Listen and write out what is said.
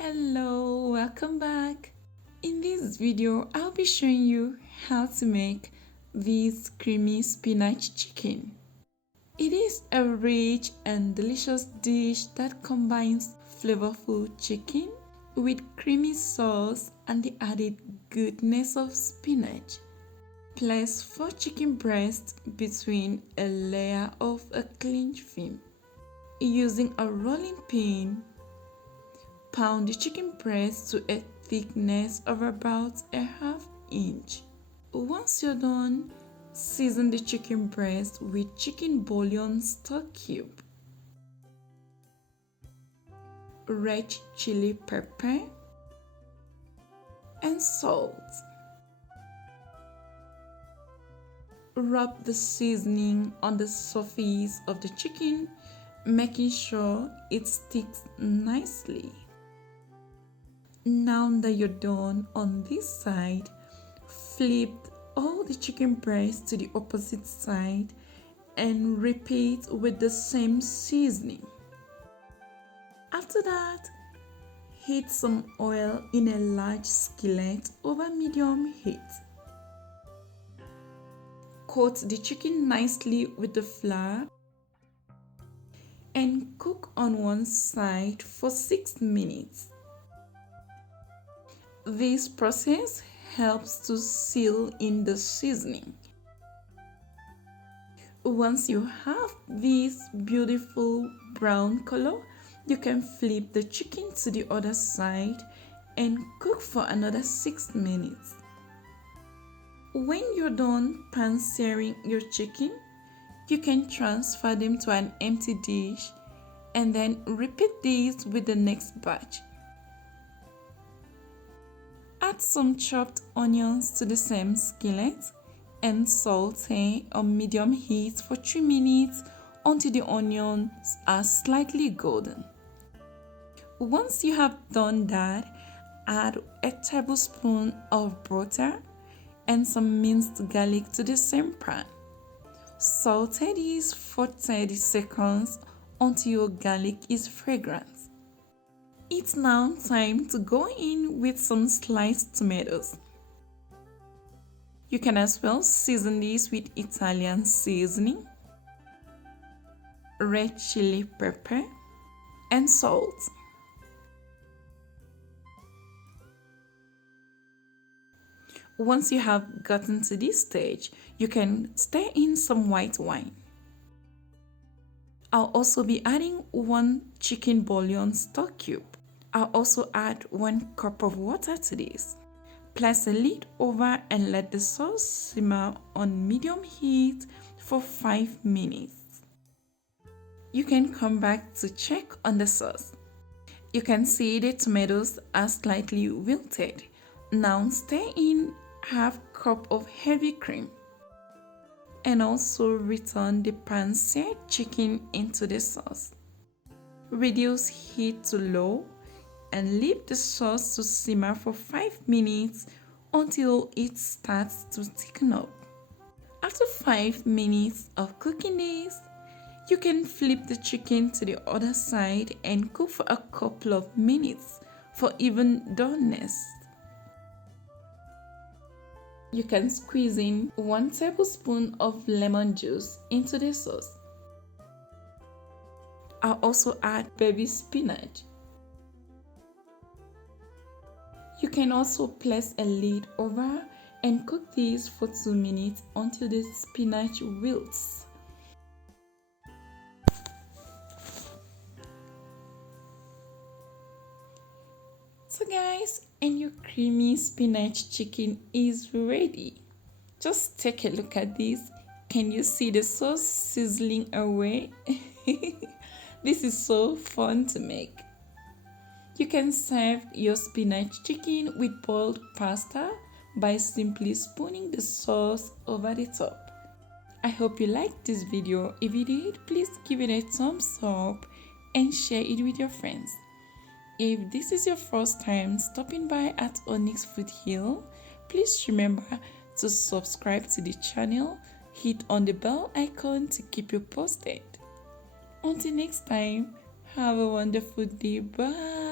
Hello, welcome back. In this video, I'll be showing you how to make this creamy spinach chicken. It is a rich and delicious dish that combines flavorful chicken with creamy sauce and the added goodness of spinach. Place 4 chicken breasts between a layer of a cling film. Using a rolling pin, pound the chicken breast to a thickness of about a ½ inch. Once you're done, season the chicken breast with chicken bouillon stock cube, red chili pepper, and salt. Rub the seasoning on the surface of the chicken, making sure it sticks nicely. Now that you're done on this side, flip all the chicken breasts to the opposite side and repeat with the same seasoning. After that, heat some oil in a large skillet over medium heat. Coat the chicken nicely with the flour and cook on one side for 6 minutes. This process helps to seal in the seasoning. Once you have this beautiful brown color, you can flip the chicken to the other side and cook for another 6 minutes. When you're done pan-searing your chicken, you can transfer them to an empty dish and then repeat this with the next batch. Add some chopped onions to the same skillet and saute on medium heat for 3 minutes until the onions are slightly golden. Once you have done that, add a tablespoon of butter and some minced garlic to the same pan. Saute this for 30 seconds until your garlic is fragrant. It's now time to go in with some sliced tomatoes. You can as well season this with Italian seasoning, red chili pepper, and salt. Once you have gotten to this stage, you can stir in some white wine. I'll also be adding 1 chicken bouillon stock cube. I'll also add 1 cup of water to this. Place a lid over and let the sauce simmer on medium heat for 5 minutes. You can come back to check on the sauce. You can see the tomatoes are slightly wilted. Now stir in ½ cup of heavy cream and also return the pan-seared chicken into the sauce. Reduce heat to low and leave the sauce to simmer for 5 minutes until it starts to thicken up. After 5 minutes of cooking this, you can flip the chicken to the other side and cook for a couple of minutes for even doneness. You can squeeze in 1 tablespoon of lemon juice into the sauce. I'll also add baby spinach. You can also place a lid over and cook this for 2 minutes until the spinach wilts. So guys, and your creamy spinach chicken is ready. Just take a look at this. Can you see the sauce sizzling away? This is so fun to make. You can serve your spinach chicken with boiled pasta by simply spooning the sauce over the top. I hope you liked this video. If you did, please give it a thumbs up and share it with your friends. If this is your first time stopping by at Onyx Foothill, please remember to subscribe to the channel, hit on the bell icon to keep you posted. Until next time, have a wonderful day. Bye.